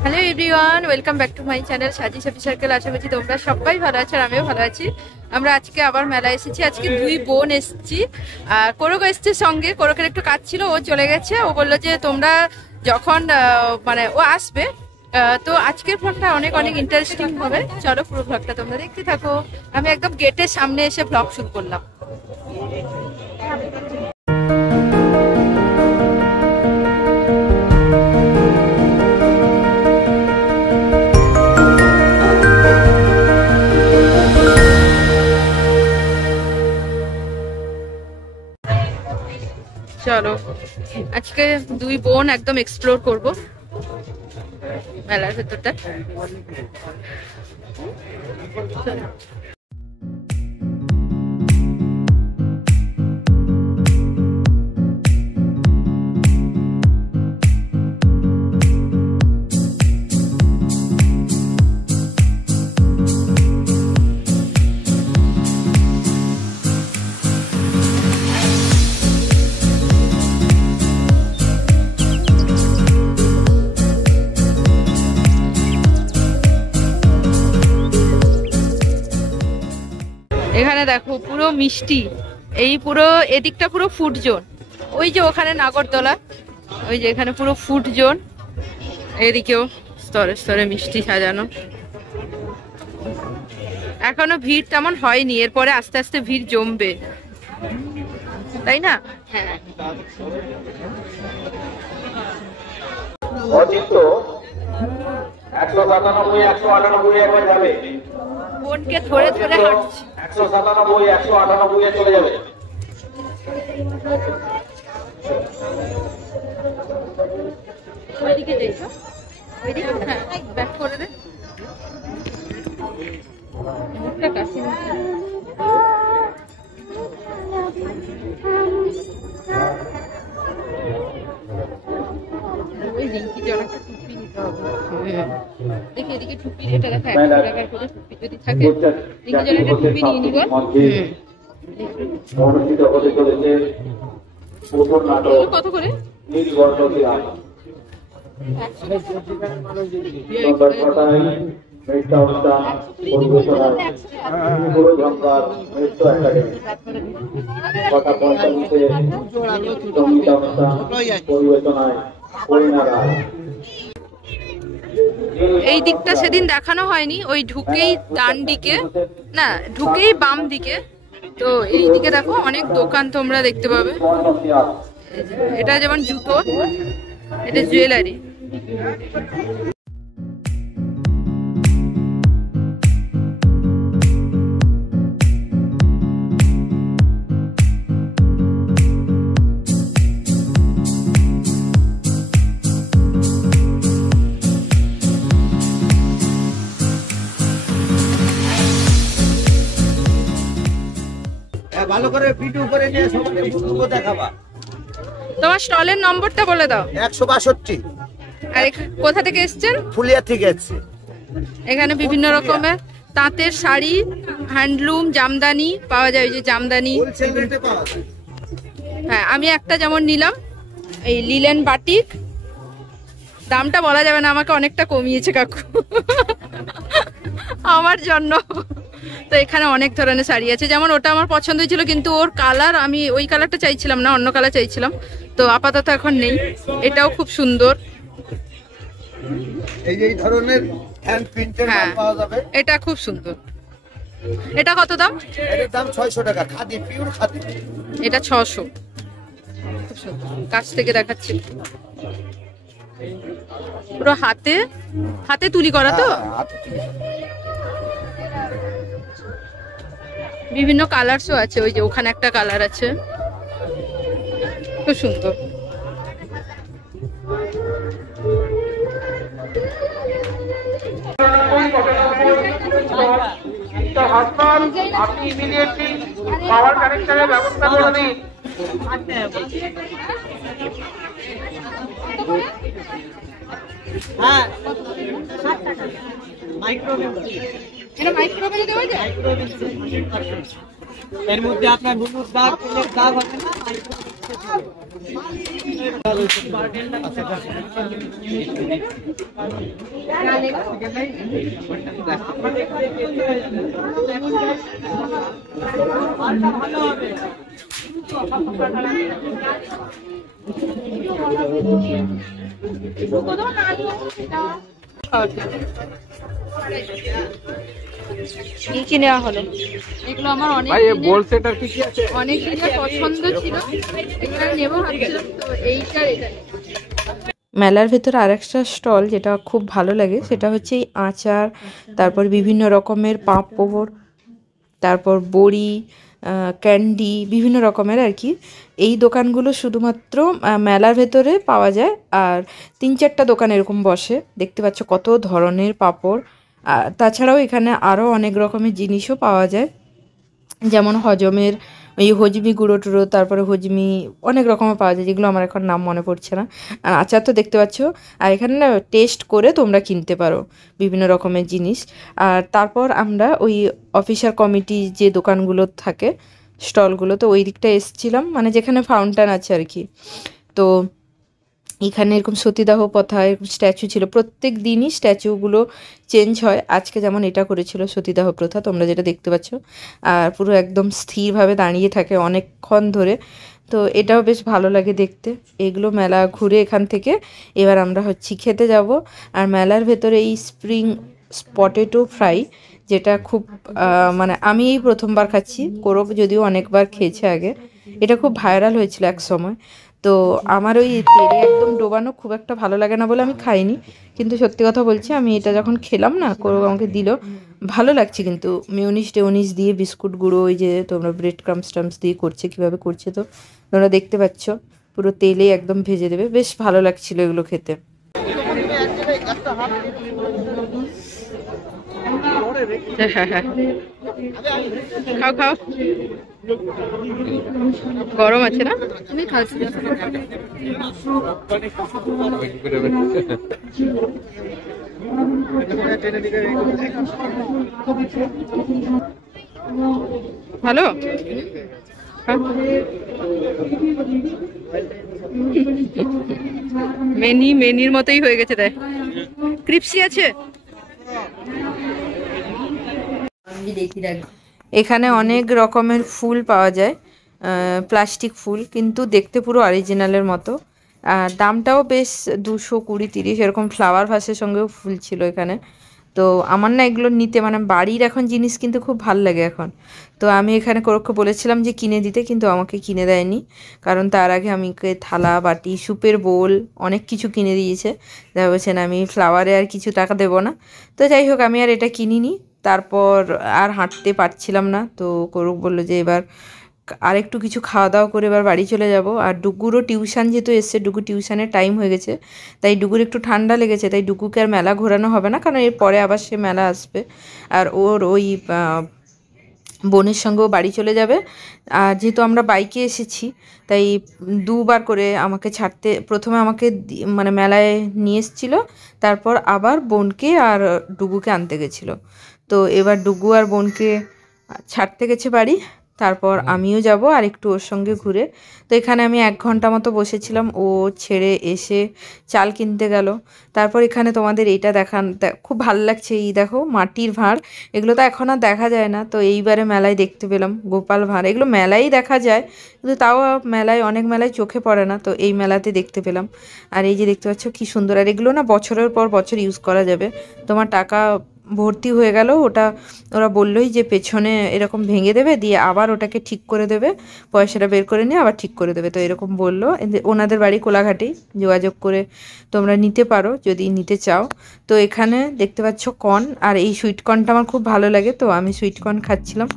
Hello everyone, welcome back to my channel সাজি সাপি circle. আশা করছি তোমরা সবাই ভালো আছো আর আমিও ভালো আছি। আমরা আজকে আবার মেলা এসেছি। আজকে দুই বোন এসেছি আর কোরক এসছে সঙ্গে। কোরকের একটু কাজ ছিল, ও চলে গেছে। ও বললো যে তোমরা যখন মানে ও আসবে, তো আজকের ভ্লগটা অনেক অনেক ইন্টারেস্টিং হবে। চলো পুরো ভ্লগটা তোমরা দেখতে থাকো। আমি একদম গেটের সামনে এসে ভ্লগ শুরু করলাম। চলো আজকে দুই বোন একদম এক্সপ্লোর করব মেলার ভেতরটা। এখানে দেখো পুরো মিষ্টি, এই পুরো এদিকটা পুরো ফুড জোন। ওই যে ওখানে নাগরদোলা, ওই যে এখানে পুরো ফুড জোন। এদিকেও স্তরে স্তরে মিষ্টি সাজানো। এখনো ভিড় তেমন হয়নি, এরপরে আস্তে আস্তে ভিড় জমবে, তাই না? হ্যাঁ, বোনকে ধরে ধরে হাঁটছি। 197, 198 চলে যাবে। ওইদিকে দেখো, ওইদিকে হ্যাঁ ব্যাক করে দে। মুখটা কাশি ওই রিঙ্কি জনকে টুপি নিতে হবে। দেখি এদিকে টুপি, এটা দেখা 100 টাকার করে টুপি যদি থাকে, রিঙ্কি জনকে টুপি নিয়ে নিব। অনুষ্ঠিত হতে চলেছে প্রথম নাটক কত করে? নীলবর্ণী আলো। এই দিকটা সেদিন দেখানো হয়নি, ওই ঢুকেই ডান দিকে না, ঢুকেই বাম দিকে। তো এই দিকে দেখো অনেক দোকান তোমরা দেখতে পাবে। এটা যেমন জুতো, এটা জুয়েলারি। ভালো করে ভিডিও করে নিয়ে সবাইকে বন্ধুকে দেখাবা। তোমার স্টলের নম্বরটা বলে দাও। 162। আর কোথা থেকে এসেছেন? ফুলিয়া থেকে এসেছে। এখানে বিভিন্ন রকমের তাঁতের শাড়ি, হ্যান্ডলুম, জামদানি পাওয়া যায়। ওই যে জামদানি, হ্যাঁ আমি একটা যেমন নিলাম, এই লিলেন বাটিক। দামটা বলা যাবে না, আমাকে অনেকটা কমিয়েছে কাকু আমার জন্য। তো এখানে অনেক ধরনের শাড়ি আছে, যেমন ওটা আমার পছন্দ হয়েছিল, কিন্তু ওর কালার, আমি ওই কালারটা চাইছিলাম না, অন্য কালার চাইছিলাম। তো আপাতত এখন নেই। এটাও খুব সুন্দর, এই ধরনের হ্যান্ড প্রিন্টের মাল পাওয়া যাবে। এটা খুব সুন্দর। এটা কত দাম? এর দাম 600 টাকা, খাদি, পিওর খাদি। এটা 600। খুব সুন্দর, কাছ থেকে দেখাচ্ছি। পুরো হাতে হাতে তুলি করা তো। বিভিন্ন কালারসও আছে, ওই যে ওখানে একটা কালার আছে, খুব সুন্দর। আপনি ইমিডিয়েটলি পাওয়ার কানেকশনের ব্যবস্থা করে দিন। হ্যাঁ, মাইক্রোওয়েভ দেওয়া যায়। এর মধ্যে আপনার হলুদ দাগ, ফুলের দাগ হবে না। কি নেওয়া হলো? এগুলো আমার অনেক অনেক দিনের পছন্দ ছিল, এগুলো নেবো ভাবছিলাম, তো এইটার এটা। মেলার ভেতরে আরেকটা স্টল যেটা খুব ভালো লাগে সেটা হচ্ছে এই আচার, তারপর বিভিন্ন রকমের পাঁপড়, তারপর বড়ি, ক্যান্ডি, বিভিন্ন রকমের আর কি। এই দোকানগুলো শুধুমাত্র মেলার ভেতরে পাওয়া যায়, আর 3-4টা দোকান এরকম বসে। দেখতে পাচ্ছ কত ধরনের পাঁপড়। তাছাড়াও এখানে আরও অনেক রকমের জিনিসও পাওয়া যায়, যেমন হজমের এই হজমি গুঁড়ো টুড়ো, তারপরে হজমি অনেক রকমের পাওয়া যায়, যেগুলো আমার এখন নাম মনে পড়ছে না। আর আচার তো দেখতে পাচ্ছ, আর এখানে না টেস্ট করে তোমরা কিনতে পারো বিভিন্ন রকমের জিনিস। আর তারপর আমরা ওই অফিসার কমিটি যে দোকানগুলো থাকে, স্টলগুলো, তো ওই দিকটা এসেছিলাম, মানে যেখানে ফাউন্টেন আছে আর কি। তো এখানে এরকম সতীদাহ প্রথা এরকম স্ট্যাচু ছিল, প্রত্যেক দিনই স্ট্যাচুগুলো চেঞ্জ হয়। আজকে যেমন এটা করেছিল সতীদাহ প্রথা, তোমরা যেটা দেখতে পাচ্ছ, আর পুরো একদম স্থিরভাবে দাঁড়িয়ে থাকে অনেকক্ষণ ধরে। তো এটাও বেশ ভালো লাগে দেখতে। এগুলো মেলা ঘুরে এখান থেকে এবার আমরা হচ্ছে খেতে যাব। আর মেলার ভেতরে এই স্প্রিং পটেটো ফ্রাই, যেটা খুব মানে আমি এই প্রথমবার খাচ্ছি, কোরব যদিও অনেকবার খেয়েছে আগে। এটা খুব ভাইরাল হয়েছিল এক সময়। তো আমার ওই তেলে একদম ডোবানো খুব একটা ভালো লাগে না বলে আমি খাইনি, কিন্তু সত্যি কথা বলছি, আমি এটা যখন খেলাম না, কোরব আমাকে দিল, ভালো লাগছে। কিন্তু মিউনিস টেউনিস দিয়ে, বিস্কুট গুঁড়ো, ওই যে তোমরা ব্রেড ক্রামস টামস দিয়ে করছে, কীভাবে করছে তো তোমরা দেখতে পাচ্ছ, পুরো তেলে একদম ভেজে দেবে, বেশ ভালো লাগছিল এগুলো খেতে। হ্যাঁ হ্যাঁ, খাও খাও, গরম আছে না? তুমি খাচ্ছি ভালো। মেনির মতোই হয়ে গেছে, তাই ক্রিপসি আছে। এখানে অনেক রকমের ফুল পাওয়া যায়, প্লাস্টিক ফুল, কিন্তু দেখতে পুরো অরিজিনালের মতো। আর দামটাও বেশ 220-30 এরকম, ফ্লাওয়ার ভাসের সঙ্গেও ফুল ছিল এখানে। তো আমার না এগুলো নিতে, মানে বাড়ির এখন জিনিস কিন্তু খুব ভাল লাগে এখন। তো আমি এখানে কোরককে বলেছিলাম যে কিনে দিতে, কিন্তু আমাকে কিনে দেয়নি, কারণ তার আগে আমাকে থালা বাটি, সুপের বোল, অনেক কিছু কিনে দিয়েছে। দেখা বলছেন আমি ফ্লাওয়ারে আর কিছু টাকা দেবো না। তো যাই হোক, আমি আর এটা কিনিনি। তারপর আর হাঁটতে পারছিলাম না, তো কোরক বললো যে এবার আরেকটু কিছু খাওয়া দাওয়া করে এবার বাড়ি চলে যাব। আর ডুগুরও টিউশন যেহেতু এসছে, ডুগু টিউশনের টাইম হয়ে গেছে, তাই ডুগুর একটু ঠান্ডা লেগেছে, তাই ডুগুকে আর মেলা ঘোরানো হবে না, কারণ এর পরে আবার সে মেলা আসবে। আর ওর ওই বোনের সঙ্গেও বাড়ি চলে যাবে। আর যেহেতু আমরা বাইকে এসেছি, তাই দুবার করে আমাকে ছাড়তে, প্রথমে আমাকে মানে মেলায় নিয়ে এসেছিলো, তারপর আবার বোনকে আর ডুগুকে আনতে গেছিলো। তো এবার ডুগু আর বোনকে ছাড়তে গেছে বাড়ি, তারপর আমিও যাব আর একটু ওর সঙ্গে ঘুরে। তো এখানে আমি 1 ঘন্টা মতো বসেছিলাম, ও ছেড়ে এসে চাল কিনতে গেল। তারপর এখানে তোমাদের এইটা দেখান, খুব ভালো লাগছে, এই দেখো মাটির ভাঁড়, এগুলো তো এখন আর দেখা যায় না, তো এইবারে মেলায় দেখতে পেলাম গোপাল ভাঁড়। এগুলো মেলায় দেখা যায়, কিন্তু তাও মেলায়, অনেক মেলায় চোখে পড়ে না, তো এই মেলাতে দেখতে পেলাম। আর এই যে দেখতে পাচ্ছ কি সুন্দর, আর এগুলো না বছরের পর বছর ইউজ করা যাবে, তোমার টাকা ভর্তি হয়ে গেল, ওটা ওরা বললোই যে পেছনে এরকম ভেঙে দেবে, দিয়ে আবার ওটাকে ঠিক করে দেবে, পয়সাটা বের করে নিয়ে আবার ঠিক করে দেবে। তো এরকম বললো, ওনাদের বাড়ি কোলাঘাটেই, যোগাযোগ করে তোমরা নিতে পারো যদি নিতে চাও। তো এখানে দেখতে পাচ্ছ কর্ন, আর এই সুইট কর্নটা আমার খুব ভালো লাগে, তো আমি সুইট কর্ন খাচ্ছিলাম।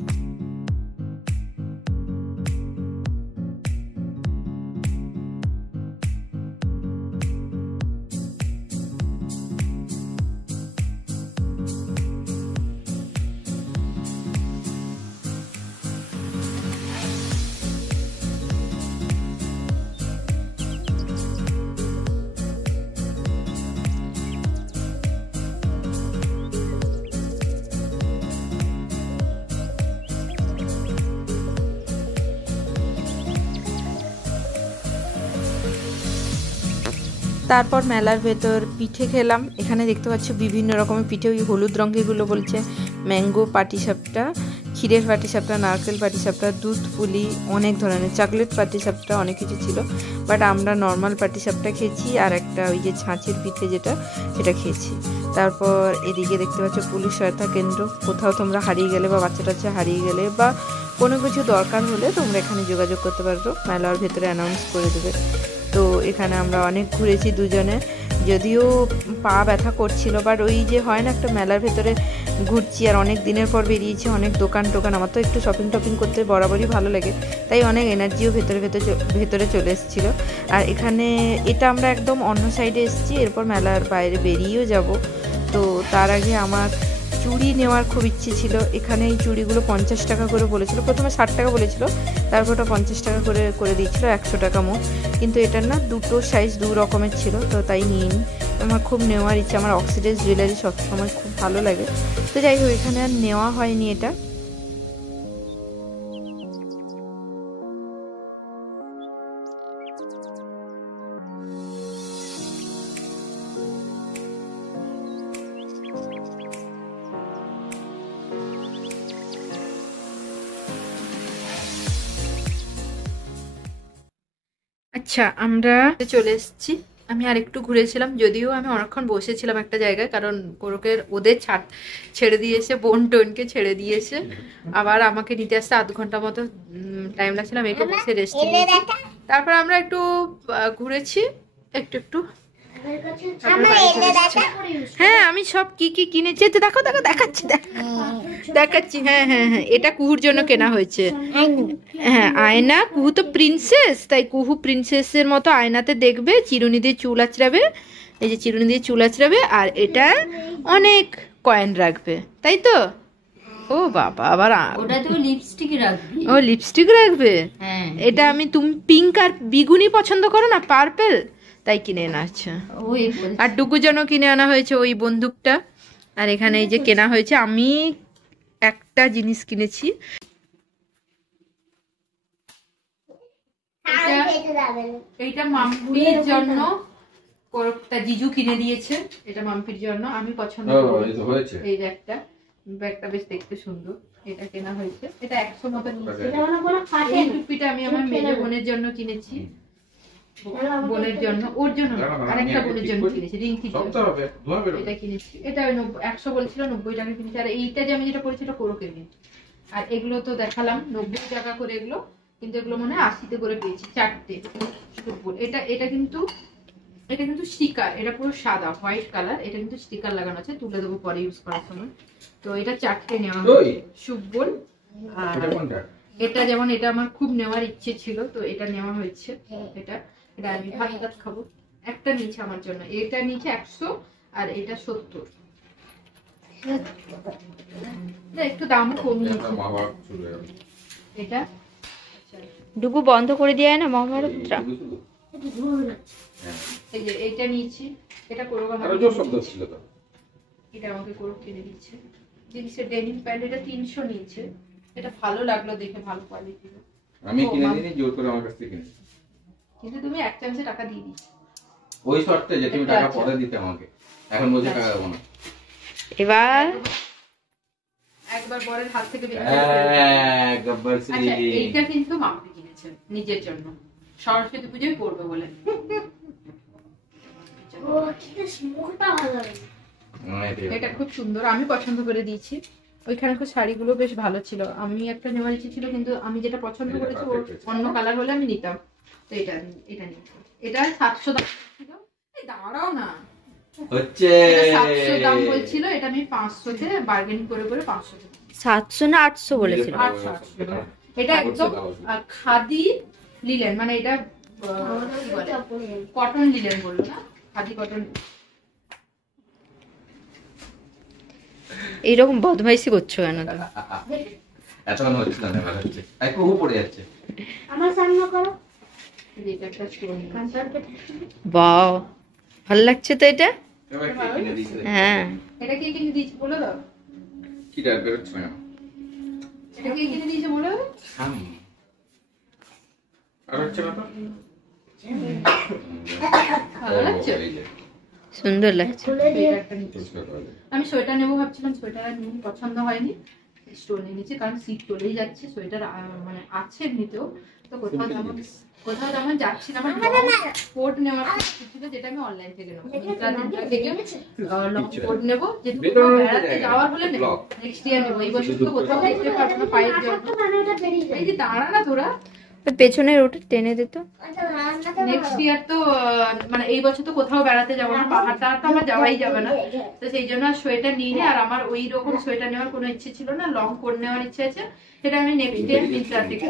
তারপর মেলার ভেতর পিঠে খেলাম। এখানে দেখতে পাচ্ছ বিভিন্ন রকমের পিঠে, ওই হলুদ রঙেরগুলো বলছে ম্যাঙ্গো পাটিসাপটা, ক্ষীরের পাটিসাপটা, নারকেল পাটিসাপটা, দুধ পুলি, অনেক ধরনের চকলেট পাটিসাপটা, অনেক কিছু ছিল। বাট আমরা নর্মাল পাটিসাপটা খেয়েছি, আর একটা ওই যে ছাঁচের পিঠে যেটা, সেটা খেয়েছি। তারপর এদিকে দেখতে পাচ্ছ পুলিশ সহায়তা কেন্দ্র। কোথাও তোমরা হারিয়ে গেলে বা বাচ্চা টাচ্চা হারিয়ে গেলে বা কোনো কিছু দরকার হলে তোমরা এখানে যোগাযোগ করতে পারো, মেলার ভেতরে অ্যানাউন্স করে দেবে। তো এখানে আমরা অনেক ঘুরেছি দুজনে, যদিও পা ব্যথা করছিল, বাট ওই যে হয় না একটা মেলার ভেতরে ঘুরছি আর অনেক দিনের পর বেরিয়েছি, অনেক দোকান টোকান, আমার তো একটু শপিং টপিং করতে বরাবরই ভালো লাগে, তাই অনেক এনার্জিও ভেতরে চলে এসেছিলো। আর এখানে এটা আমরা একদম অন্য সাইডে এসেছি, এরপর মেলার বাইরে বেরিয়েও যাব। তো তার আগে আমার চুড়ি নেওয়ার খুব ইচ্ছে ছিল। এখানে এই চুড়িগুলো 50 টাকা করে বলেছিল, প্রথমে 60 টাকা বলেছিল, তারপর ওটা 50 টাকা করে দিয়েছিল, 100 টাকা মোট। কিন্তু এটার না দুটো সাইজ দু রকমের ছিল, তো তাই নিয়ে নিই। আমার খুব নেওয়ার ইচ্ছে, আমার অক্সিডাইজ জুয়েলারি সবসময় খুব ভালো লাগে। তো যাই হোক, এখানে আর নেওয়া হয়নি এটা। আচ্ছা, আমরা চলে এসেছি। আমি আর একটু ঘুরেছিলাম, যদিও আমি অনেকক্ষণ বসেছিলাম একটা জায়গায়, কারণ ওদের ছেড়ে দিয়েছে, বোন টোনকে ছেড়ে দিয়েছে, আবার আমাকে নিতে আসতে আধ ঘন্টা মতো টাইম লাগছিল। আমি একটু বসে রেস্ট নিয়েছি, তারপর আমরা একটু ঘুরেছি একটু। হ্যাঁ, আমি সব কি কি কিনেছি দেখো, দেখাচ্ছি। হ্যাঁ, এটা কুহুর জন্য কেনা হয়েছে। হ্যাঁ, আয়না। কুহু তো প্রিন্সেস, তাই কুহু প্রিন্সেসের মতো আয়নাতে দেখবে, চিরুনি দিয়ে চুল আঁচড়াবে, এই যে চিরুনি দিয়ে চুল আঁচড়াবে, আর এটা অনেক কয়েন রাখবে, তাই তো? ও বাবা, আবার লিপস্টিক রাখবে। এটা তুমি পিঙ্ক আর বিগুনি পছন্দ করো না, পার্পেল, তাই কিনে আনা আছে। আর ডুগুর জন্য কিনে আনা হয়েছে ওই বন্দুকটা। আর এখানে এই যে কেনা হয়েছে, আমি একটা জিনিস কিনেছি, এইটা মাম্পির জন্য, জিজু কিনে দিয়েছে, এটা মাম্পির জন্য, আমি পছন্দ করি। এই ব্যাগটা বেশ দেখতে সুন্দর, এটা কেনা হয়েছে, এটা 100 মতো নিয়েছে। এই টুপিটা আমি আমার মেয়ে বোনের জন্য কিনেছি, বোনের জন্য, ওর জন্য আরেকটা বোনের জন্য কিনেছি, রিঙ্কির জন্য এটা কিনেছি। এটা 100 বলছিল, 90 টাকা কিনেছি। আর এইটা যে আমি যেটা পরেছি এটা কোরকের কিনেছি। আর এগুলো তো দেখালাম 90 টাকা করে এগুলো, কিন্তু এগুলো মনে হয় 80 করে পেয়েছি, 4টে। এটা কিন্তু স্টিকার, এটা পুরো সাদা হোয়াইট কালার, এটা কিন্তু স্টিকার লাগানো আছে, তুলে দেবো পরে ইউজ করার সময়। তো এটা 4টে নেওয়া হয়েছে, সুব্বল। আর এটা যেমন, এটা আমার খুব নেওয়ার ইচ্ছে ছিল, তো এটা নেওয়া হয়েছে। এটা আমি ভাত খাবো। একটা নিচে আমার জন্য, এটা নিচে 100 আর এটা 70, একটু দাম কমিয়েছে। এটা ডুবু বন্ধ করে দিয়ে না মহাভারতটা। এই যে এটা নিয়েছি, এটা এটা আমাকে কোরক কিনে দিচ্ছে। জিন্সের ডেনিম প্যান্ট, এটা 300 নিয়েছে, এটা ভালো লাগলো দেখে, ভালো কোয়ালিটির। আমি কিনে দিইনি, জোর করে আমার কাছ থেকে কিনেছি। কিন্তু তুমি এক চান্সে টাকা দিয়ে দিয়েছো, ওই শর্তে যে তুমি টাকা পরে দিতে আমাকে, এখন বলছে টাকা দেবো না। এবার একবার বরের হাত থেকে এইটা কিন্তু মাম্পি কিনেছে নিজের জন্য, সরস্বতী পুজোয় পড়বে বলে। এটা খুব সুন্দর, আমি পছন্দ করে দিয়েছি। ওইখানে শাড়িগুলো বেশ ভালো ছিল, আমি একটা নেওয়ার ইচ্ছে ছিল, কিন্তু আমি যেটা পছন্দ করেছি অন্য কালার হলে আমি নিতাম, তো এটা নিয়েছি। এটা 700 দাম ছিল। দাঁড়াও না, হচ্ছে 700 দাম বলছিল, এটা আমি 500 তে বার্গেনিং করে 500 তে। 700 না 800 বলেছিল? 800। এটা একদম খাদি লিলেন, মানে এটা কটন লিলেন বললো না, খাদি কটন। এইরকম বদমাইশি করছো কেন? এতক্ষণ হচ্ছে না, ভালো হচ্ছে। আই কুহু পড়ে যাচ্ছে, আমার সামনে করো। বাহ, ভালো লাগছে তো এটা। হ্যাঁ, এটা কি কিনে দিয়েছে বলে দাও। কি ডাক বেরোচ্ছে না, এটা কি কিনে দিয়েছে বলে দাও। আর হচ্ছে না তো, ভালো লাগছে, সুন্দর লাগছে। আমি সোয়েটার নেবো ভাবছিলাম, সোয়েটার নিয়ে পছন্দ হয়নি, স্টোর নিয়ে নিচ্ছি, কারণ শীত চলেই যাচ্ছে। সোয়েটার মানে আছে এমনিতেও, তো কোথাও যেমন যাচ্ছি না, আমার কোট নেওয়ার ছিল, যেটা আমি অনলাইন থেকে নেবো, থেকে লং কোট নেবো, যেহেতু বেড়াতে যাওয়ার হলে নেবো, নেক্সট ইয়ার নেবো। এই বছর তো কোথাও যেতে পারবো না পায়ের জন্য। এই যে দাঁড়া না তোরা, পেছনের ওটা টেনে দিত। নেক্সট ইয়ার তো মানে এই বছর তো কোথাও বেড়াতে যাবো না, পাহাড়টা তো আমার যাওয়াই যাবে না, তো সেই জন্য সোয়েটার নিয়ে নি। আর আমার ওই রকম সোয়েটার নেওয়ার কোনো ইচ্ছে ছিল না, লং কোট নেওয়ার ইচ্ছে আছে, সেটা আমি নেক্সট ইয়ার মিন্ত্রা থেকে